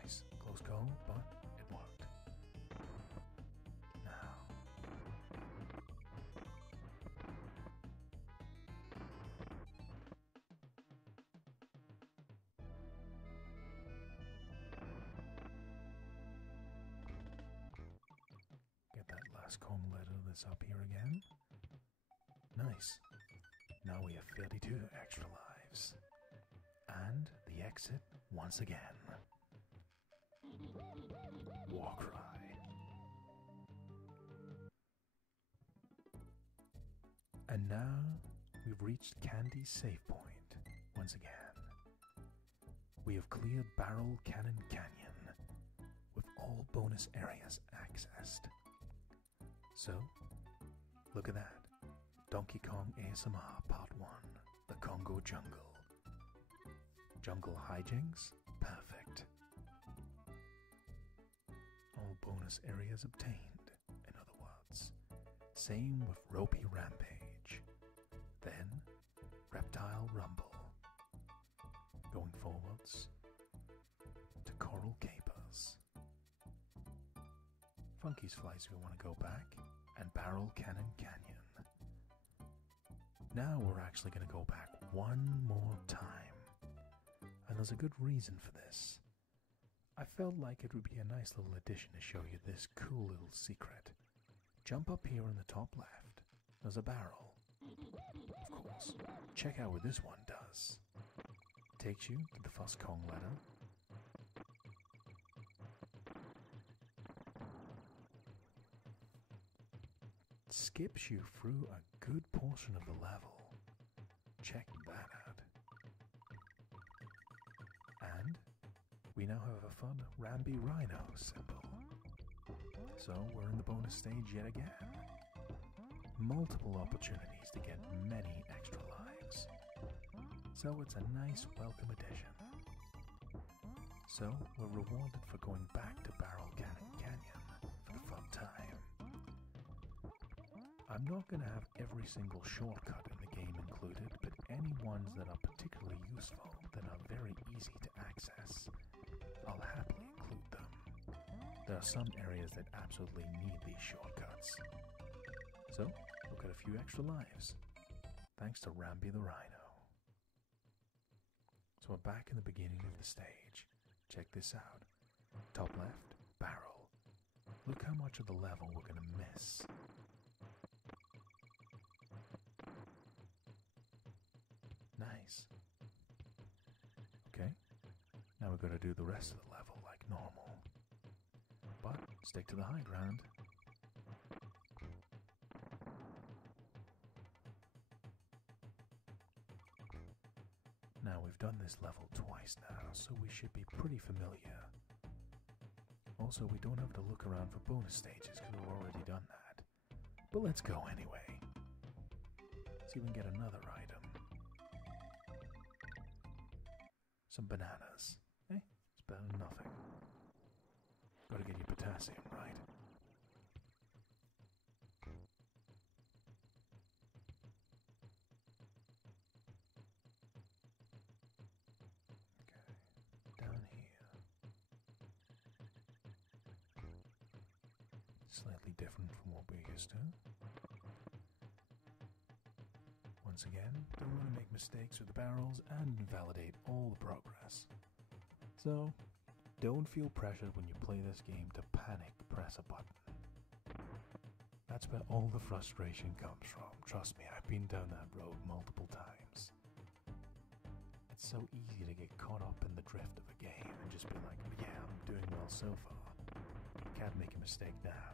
Nice. Close call, but it worked. Now. Get that last Kong letter that's up here again. Nice. Now we have 32 extra lives. And the exit once again. Warcry. And now we've reached Candy's save point once again. We have cleared Barrel Cannon Canyon with all bonus areas accessed. So, look at that. Donkey Kong ASMR Part 1, The Congo Jungle. Jungle hijinks? Perfect. All bonus areas obtained, in other words. Same with Ropey Rampage. Then, Reptile Rumble. Going forwards Funky's Flies if we want to go back, and Barrel Cannon Canyon. Now we're actually going to go back one more time, and there's a good reason for this. I felt like it would be a nice little addition to show you this cool little secret. Jump up here in the top left, there's a barrel. Of course, check out what this one does. Takes you to the Fuss Kong ladder. Skips you through a good portion of the level. Check that out. And we now have a fun Rambi Rhino symbol. So we're in the bonus stage yet again. Multiple opportunities to get many extra lives. So it's a nice welcome addition. So we're rewarded for going back to Barrel Cannon Canyon for the fun time. I'm not going to have every single shortcut in the game included, but any ones that are particularly useful, that are very easy to access, I'll happily include them. There are some areas that absolutely need these shortcuts. So, we'll get a few extra lives, thanks to Rambi the Rhino. So we're back in the beginning of the stage. Check this out. Top left, barrel. Look how much of the level we're going to miss. Nice. Okay, now we're going to do the rest of the level like normal. But stick to the high ground. Now we've done this level twice now, so we should be pretty familiar. Also, we don't have to look around for bonus stages because we've already done that. But let's go anyway. See if we can get another item. Some bananas. It's better than nothing. Gotta get your potassium right. Okay, down here. Slightly different from what we're used to. Once again, don't want to make mistakes with the barrels and invalidate all the progress. So, don't feel pressured when you play this game to panic press a button. That's where all the frustration comes from. Trust me, I've been down that road multiple times. It's so easy to get caught up in the drift of a game and just be like, yeah, I'm doing well so far. Can't make a mistake now.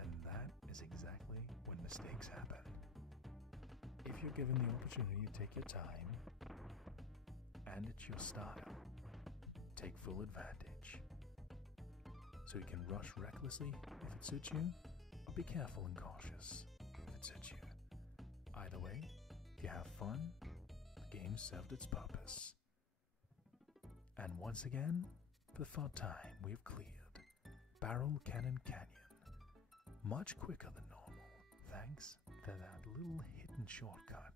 And that is exactly when mistakes happen. If you're given the opportunity to take your time, and it's your style, take full advantage. So you can rush recklessly if it suits you, or be careful and cautious if it suits you. Either way, if you have fun, the game served its purpose. And once again, for the third time, we've cleared Barrel Cannon Canyon much quicker than normal, thanks to that little hidden shortcut.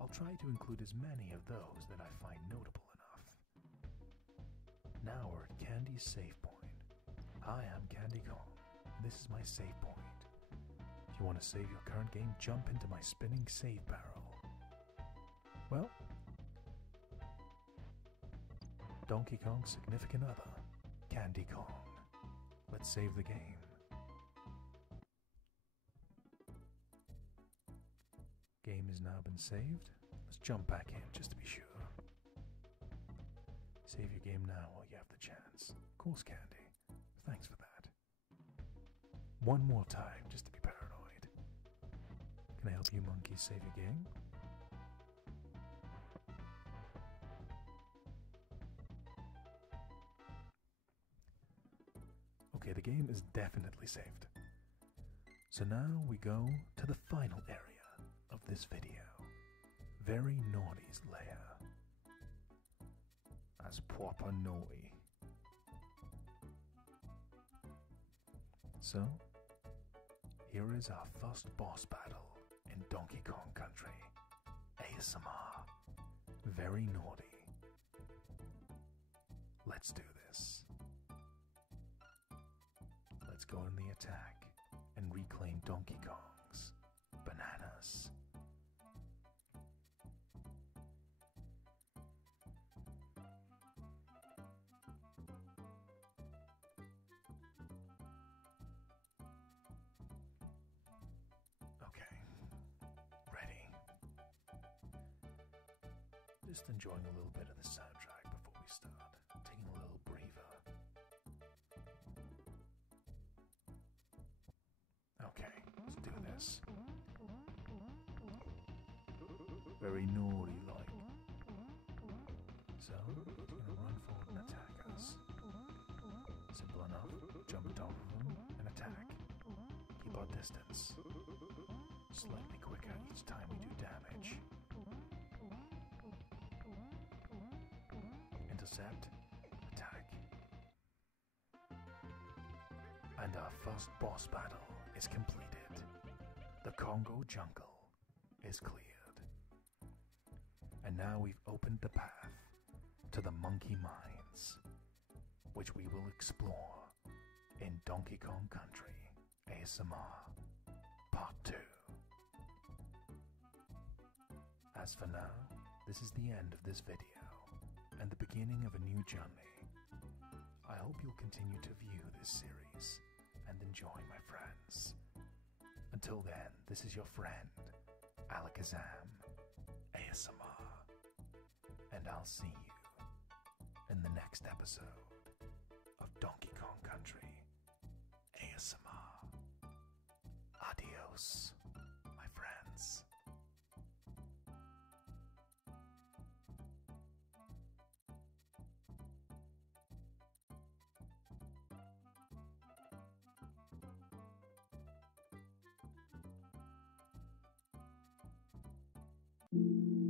I'll try to include as many of those that I find notable enough. Now we're at Candy's save point. Hi, I'm Candy Kong. This is my save point. If you want to save your current game, jump into my spinning save barrel. Well, Donkey Kong's significant other, Candy Kong. Let's save the game. Game has now been saved. Let's jump back in just to be sure. Save your game now while you have the chance. Of course, Candy. Thanks for that. One more time just to be paranoid. Can I help you monkeys save your game? Okay, the game is definitely saved. So now we go to the final area of this video. Very Naughty's lair. That's proper naughty. So, here is our first boss battle in Donkey Kong Country. ASMR. Very naughty. Let's do this. go on the attack and reclaim Donkey Kong's bananas. Okay, ready. Just enjoying a little bit of the soundtrack before we start. Taking a little breather. Okay, let's do this. Very naughty like. So, it's gonna run forward and attack us. Simple enough. Jump on top of them and attack. Keep our distance. Slightly quicker each time we do damage. Intercept. Attack. And our first boss battle is completed. The Congo jungle is cleared. And now we've opened the path to the Monkey Mines, which we will explore in Donkey Kong Country ASMR Part 2. As for now, this is the end of this video and the beginning of a new journey. I hope you'll continue to view this series and enjoy, my friends. Until then, this is your friend, Alakazam ASMR, and I'll see you in the next episode of Donkey Kong Country ASMR. Adios, my friends. Thank you.